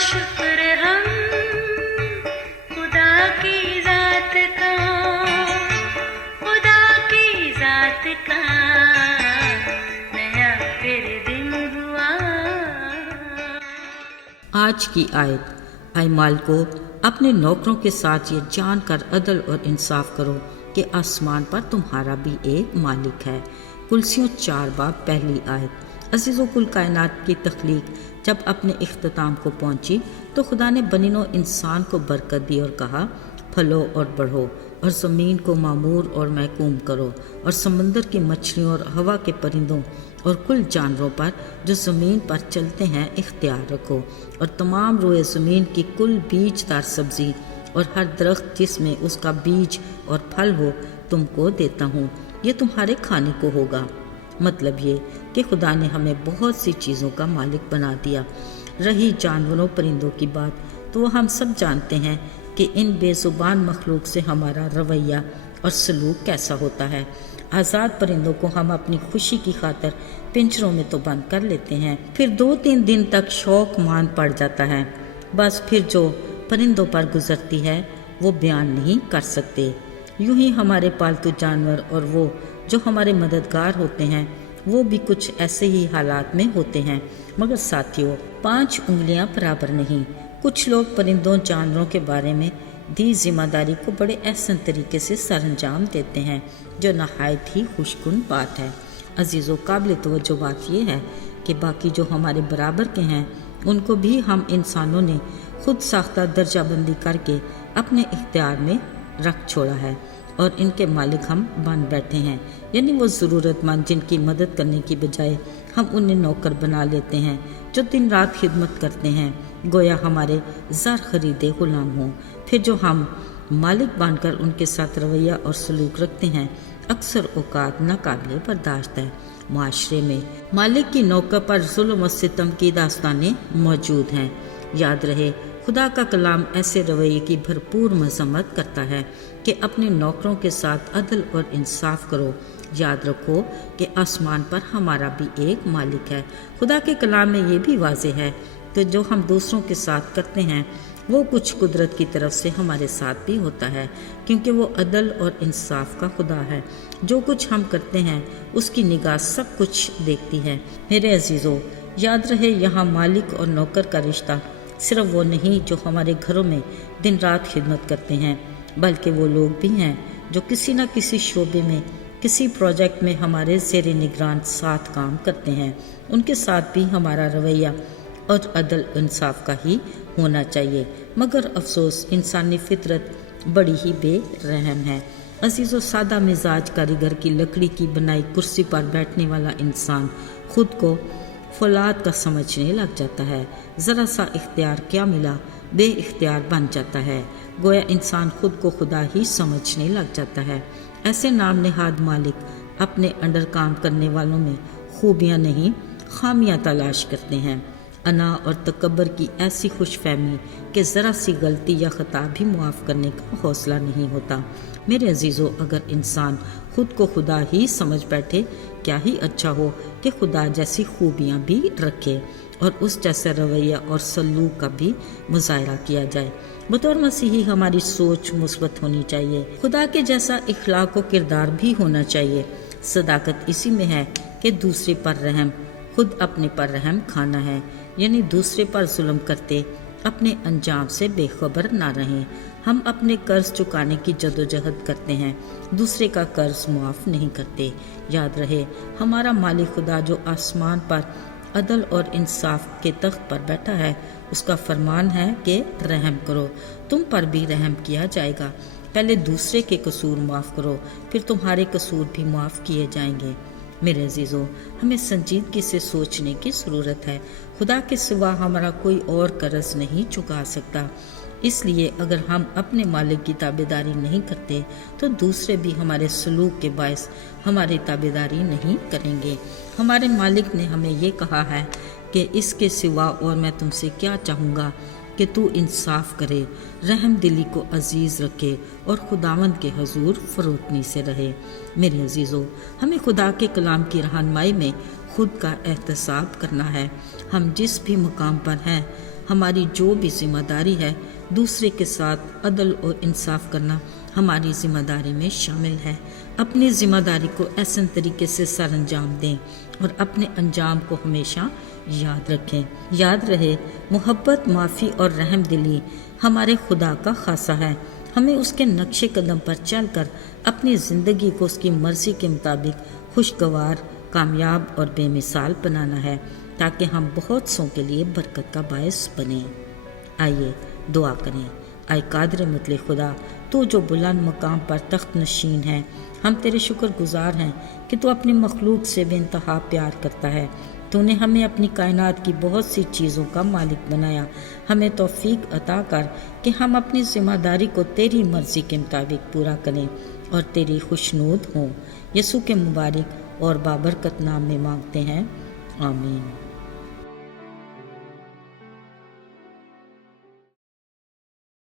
شکر ہم خدا کی ذات کا، خدا کی ذات کا نیا پھر دن ہوا۔ آج کی آیت، اے مالکو اپنے نوکروں کے ساتھ یہ جان کر عدل اور انصاف کرو کہ آسمان پر تمہارا بھی ایک مالک ہے۔ کلسیوں 4 باب پہلی آیت۔ عزیزو، کل کائنات کی تخلیق جب اپنے اختتام کو پہنچی تو خدا نے بنی نوع انسان کو برکت دی اور کہا پھلو اور بڑھو اور زمین کو معمور اور محکوم کرو اور سمندر کی مچھلیوں اور ہوا کے پرندوں اور کل جانوروں پر جو زمین پر چلتے ہیں اختیار رکھو، اور تمام روئے زمین کی کل بیج دار سبزی اور ہر درخت جس میں اس کا بیج اور پھل ہو تم کو دیتا ہوں، یہ تمہارے کھانے کو ہوگا۔ مطلب یہ کہ خدا نے ہمیں بہت سی چیزوں کا مالک بنا دیا۔ رہی جانوروں پرندوں کی بات تو وہ ہم سب جانتے ہیں کہ ان بے زبان مخلوق سے ہمارا رویہ اور سلوک کیسا ہوتا ہے۔ آزاد پرندوں کو ہم اپنی خوشی کی خاطر پنجروں میں تو بند کر لیتے ہیں، پھر 2-3 دن تک شوق مان پڑ جاتا ہے، بس پھر جو پرندوں پر گزرتی ہے وہ بیان نہیں کر سکتے۔ یوں ہی ہمارے پالتو جانور اور وہ جو ہمارے مددگار ہوتے ہیں وہ بھی کچھ ایسے ہی حالات میں ہوتے ہیں، مگر ساتھیوں 5 انگلیاں برابر نہیں۔ کچھ لوگ پرندوں جانوروں کے بارے میں دی ذمہ داری کو بڑے احسن طریقے سے سر انجام دیتے ہیں، جو نہایت ہی خوش کن بات ہے۔ عزیزو، قابل توجہ بات یہ ہے کہ باقی جو ہمارے برابر کے ہیں ان کو بھی ہم انسانوں نے خود ساختہ درجہ بندی کر کے اپنے اختیار میں رکھ چھوڑا ہے، اور ان کے مالک ہم بن بیٹھے ہیں، یعنی وہ ضرورت مند جن کی مدد کرنے کی بجائے ہم انہیں نوکر بنا لیتے ہیں، جو دن رات خدمت کرتے ہیں گویا ہمارے زر خریدے غلام ہوں۔ پھر جو ہم مالک بن کر ان کے ساتھ رویہ اور سلوک رکھتے ہیں اکثر اوقات ناقابل برداشت ہے۔ معاشرے میں مالک کی نوکر پر ظلم و ستم کی داستانیں موجود ہیں۔ یاد رہے، خدا کا کلام ایسے رویے کی بھرپور مذمت کرتا ہے کہ اپنے نوکروں کے ساتھ عدل اور انصاف کرو۔ یاد رکھو کہ آسمان پر ہمارا بھی ایک مالک ہے۔ خدا کے کلام میں یہ بھی واضح ہے کہ جو ہم دوسروں کے ساتھ کرتے ہیں وہ کچھ قدرت کی طرف سے ہمارے ساتھ بھی ہوتا ہے، کیونکہ وہ عدل اور انصاف کا خدا ہے۔ جو کچھ ہم کرتے ہیں اس کی نگاہ سب کچھ دیکھتی ہے۔ میرے عزیزو، یاد رہے یہاں مالک اور نوکر کا رشتہ صرف وہ نہیں جو ہمارے گھروں میں دن رات خدمت کرتے ہیں، بلکہ وہ لوگ بھی ہیں جو کسی نہ کسی شعبے میں کسی پروجیکٹ میں ہمارے زیر نگران ساتھ کام کرتے ہیں۔ ان کے ساتھ بھی ہمارا رویہ اور عدل انصاف کا ہی ہونا چاہیے، مگر افسوس انسانی فطرت بڑی ہی بے رحم ہے۔ عزیزو، سادہ مزاج کاریگر کی لکڑی کی بنائی کرسی پر بیٹھنے والا انسان خود کو فولاد کا سمجھنے لگ جاتا ہے۔ ذرا سا اختیار کیا ملا بے اختیار بن جاتا ہے، گویا انسان خود کو خدا ہی سمجھنے لگ جاتا ہے۔ ایسے نام نہاد مالک اپنے انڈر کام کرنے والوں میں خوبیاں نہیں خامیاں تلاش کرتے ہیں۔ انا اور تکبر کی ایسی خوش فہمی کہ ذرا سی غلطی یا خطا بھی معاف کرنے کا حوصلہ نہیں ہوتا۔ میرے عزیزو، اگر انسان خود کو خدا ہی سمجھ بیٹھے کیا ہی اچھا ہو کہ خدا جیسی خوبیاں بھی رکھے اور اس جیسا رویہ اور سلوک کا بھی مظاہرہ کیا جائے۔ بطور مسیحی ہماری سوچ مثبت ہونی چاہیے، خدا کے جیسا اخلاق و کردار بھی ہونا چاہیے۔ صداقت اسی میں ہے کہ دوسرے پر رحم خود اپنے پر رحم کھانا ہے، یعنی دوسرے پر ظلم کرتے اپنے انجام سے بے خبر نہ رہیں۔ ہم اپنے قرض چکانے کی جدوجہد کرتے ہیں، دوسرے کا قرض معاف نہیں کرتے۔ یاد رہے، ہمارا مالک خدا جو آسمان پر عدل اور انصاف کے تخت پر بیٹھا ہے، اس کا فرمان ہے کہ رحم کرو، تم پر بھی رحم کیا جائے گا۔ پہلے دوسرے کے قصور معاف کرو، پھر تمہارے قصور بھی معاف کیے جائیں گے۔ میرے عزیزو، ہمیں سنجیدگی سے سوچنے کی ضرورت ہے۔ خدا کے سوا ہمارا کوئی اور قرض نہیں چکا سکتا، اس لیے اگر ہم اپنے مالک کی تابعداری نہیں کرتے تو دوسرے بھی ہمارے سلوک کے باعث ہماری تابعداری نہیں کریں گے۔ ہمارے مالک نے ہمیں یہ کہا ہے کہ اس کے سوا اور میں تم سے کیا چاہوں گا کہ تو انصاف کرے، رحم دلی کو عزیز رکھے اور خداوند کے حضور فروتنی سے رہے۔ میرے عزیزو، ہمیں خدا کے کلام کی رہنمائی میں خود کا احتساب کرنا ہے۔ ہم جس بھی مقام پر ہیں ہماری جو بھی ذمہ داری ہے دوسرے کے ساتھ عدل اور انصاف کرنا ہماری ذمہ داری میں شامل ہے۔ اپنی ذمہ داری کو احسن طریقے سے سر انجام دیں اور اپنے انجام کو ہمیشہ یاد رکھیں۔ یاد رہے، محبت، معافی اور رحم دلی ہمارے خدا کا خاصہ ہے۔ ہمیں اس کے نقش قدم پر چل کر اپنی زندگی کو اس کی مرضی کے مطابق خوشگوار، کامیاب اور بے مثال بنانا ہے تاکہ ہم بہت سوں کے لیے برکت کا باعث بنیں۔ آئیے دعا کریں۔ اے قادر مطلق خدا، تو جو بلند مقام پر تخت نشین ہے، ہم تیرے شکر گزار ہیں کہ تو اپنی مخلوق سے بے انتہا پیار کرتا ہے۔ تو نے ہمیں اپنی کائنات کی بہت سی چیزوں کا مالک بنایا۔ ہمیں توفیق عطا کر کہ ہم اپنی ذمہ داری کو تیری مرضی کے مطابق پورا کریں اور تیری خوشنود ہوں۔ یسوع کے مبارک اور بابرکت نام میں مانگتے ہیں، آمین۔